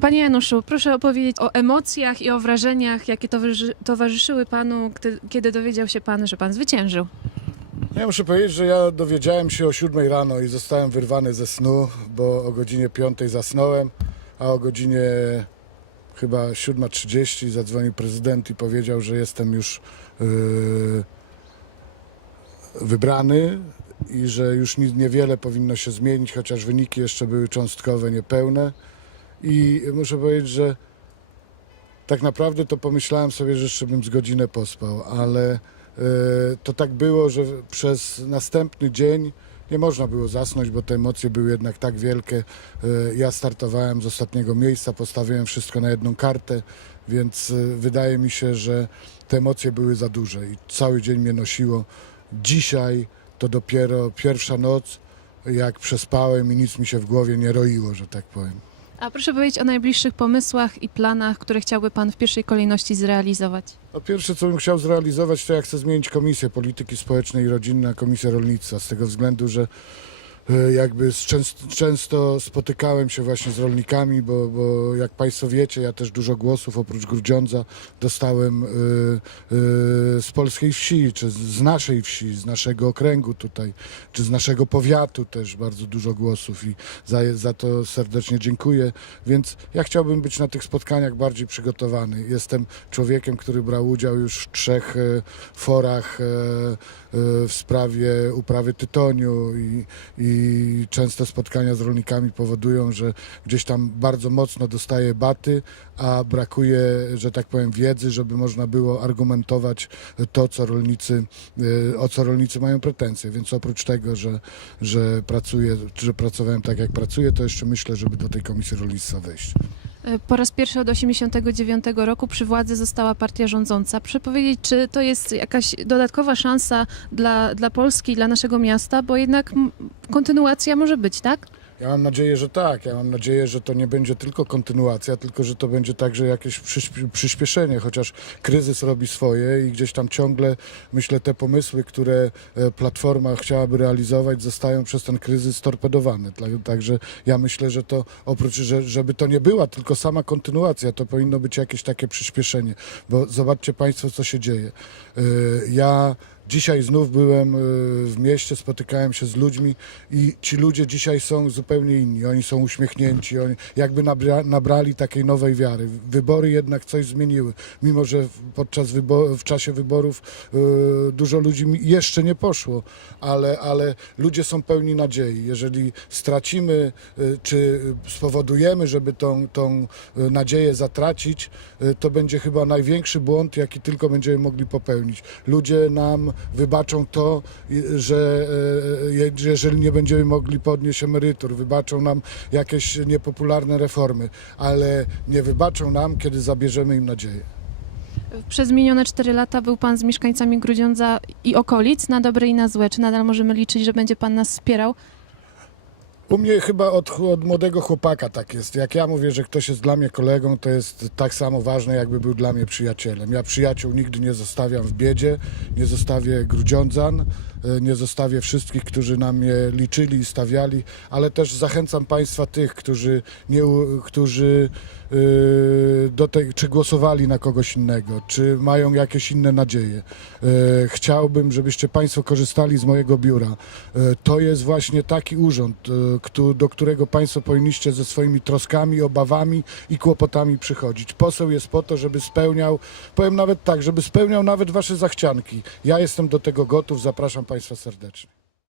Panie Januszu, proszę opowiedzieć o emocjach i o wrażeniach, jakie towarzy- towarzyszyły panu, gdy, kiedy dowiedział się pan, że pan zwyciężył. Ja muszę powiedzieć, że ja dowiedziałem się o 7 rano i zostałem wyrwany ze snu, bo o godzinie 5 zasnąłem, a o godzinie chyba 7.30 zadzwonił prezydent i powiedział, że jestem już yy, wybrany i że już ni- niewiele powinno się zmienić, chociaż wyniki jeszcze były cząstkowe, niepełne. I muszę powiedzieć, że tak naprawdę to pomyślałem sobie, że jeszcze bym z godzinę pospał, ale e, to tak było, że przez następny dzień nie można było zasnąć, bo te emocje były jednak tak wielkie. E, Ja startowałem z ostatniego miejsca, postawiłem wszystko na jedną kartę, więc e, wydaje mi się, że te emocje były za duże i cały dzień mnie nosiło. Dzisiaj to dopiero pierwsza noc, jak przespałem i nic mi się w głowie nie roiło, że tak powiem. A proszę powiedzieć o najbliższych pomysłach i planach, które chciałby pan w pierwszej kolejności zrealizować. No pierwsze, co bym chciał zrealizować, to ja chcę zmienić Komisję Polityki Społecznej i Rodziny na Komisję Rolnictwa, z tego względu, że jakby z często, często spotykałem się właśnie z rolnikami, bo, bo jak Państwo wiecie, ja też dużo głosów oprócz Grudziądza dostałem e, e, z polskiej wsi, czy z- naszej wsi, z naszego okręgu tutaj, czy z naszego powiatu też bardzo dużo głosów i za, za to serdecznie dziękuję. Więc ja chciałbym być na tych spotkaniach bardziej przygotowany. Jestem człowiekiem, który brał udział już w trzech e, forach e, e, w sprawie uprawy tytoniu i, i często spotkania z rolnikami powodują, że gdzieś tam bardzo mocno dostaję baty, a brakuje, że tak powiem, wiedzy, żeby można było argumentować to, co rolnicy, e, o co rolnicy mają pretensje. Więc oprócz tego, że, że pracuję, że pracowałem tak, jak pracuję, to jeszcze myślę, żeby do tej Komisji Rolnictwa wejść. Po raz pierwszy od 1989 roku przy władzy została partia rządząca. Proszę powiedzieć, czy to jest jakaś dodatkowa szansa dla, dla Polski, dla naszego miasta, bo jednak kontynuacja może być, tak? Ja mam nadzieję, że tak. Ja mam nadzieję, że to nie będzie tylko kontynuacja, tylko że to będzie także jakieś przyspieszenie, chociaż kryzys robi swoje i gdzieś tam ciągle, myślę, te pomysły, które e, Platforma chciałaby realizować, zostają przez ten kryzys torpedowane. Także ja myślę, że to oprócz, że, żeby to nie była tylko sama kontynuacja, to powinno być jakieś takie przyspieszenie, bo zobaczcie Państwo, co się dzieje. E, Ja Dzisiaj znów byłem y, w mieście, spotykałem się z ludźmi i ci ludzie dzisiaj są zupełnie inni. Oni są uśmiechnięci, oni jakby nabra, nabrali takiej nowej wiary. Wybory jednak coś zmieniły. Mimo, że podczas w czasie wyborów y, dużo ludzi jeszcze nie poszło, ale, ale ludzie są pełni nadziei. Jeżeli stracimy, y, czy spowodujemy, żeby tą, tą nadzieję zatracić, to będzie chyba największy błąd, jaki tylko będziemy mogli popełnić. Ludzie nam wybaczą to, że e, że jeżeli nie będziemy mogli podnieść emerytur, wybaczą nam jakieś niepopularne reformy, ale nie wybaczą nam, kiedy zabierzemy im nadzieję. Przez minione 4 lata był pan z mieszkańcami Grudziądza i okolic, na dobre i na złe. Czy nadal możemy liczyć, że będzie pan nas wspierał? U mnie chyba od, od młodego chłopaka tak jest. Jak ja mówię, że ktoś jest dla mnie kolegą, to jest tak samo ważne, jakby był dla mnie przyjacielem. Ja przyjaciół nigdy nie zostawiam w biedzie, nie zostawię grudziądzan, e, nie zostawię wszystkich, którzy na mnie liczyli i stawiali, ale też zachęcam Państwa tych, którzy, nie, którzy e, do tej, czy głosowali na kogoś innego, czy mają jakieś inne nadzieje. E, Chciałbym, żebyście Państwo korzystali z mojego biura. E, To jest właśnie taki urząd, któ- do którego Państwo powinniście ze swoimi troskami, obawami i kłopotami przychodzić. Poseł jest po to, żeby spełniał, powiem nawet tak, żeby spełniał nawet Wasze zachcianki. Ja jestem do tego gotów, zapraszam Państwa serdecznie.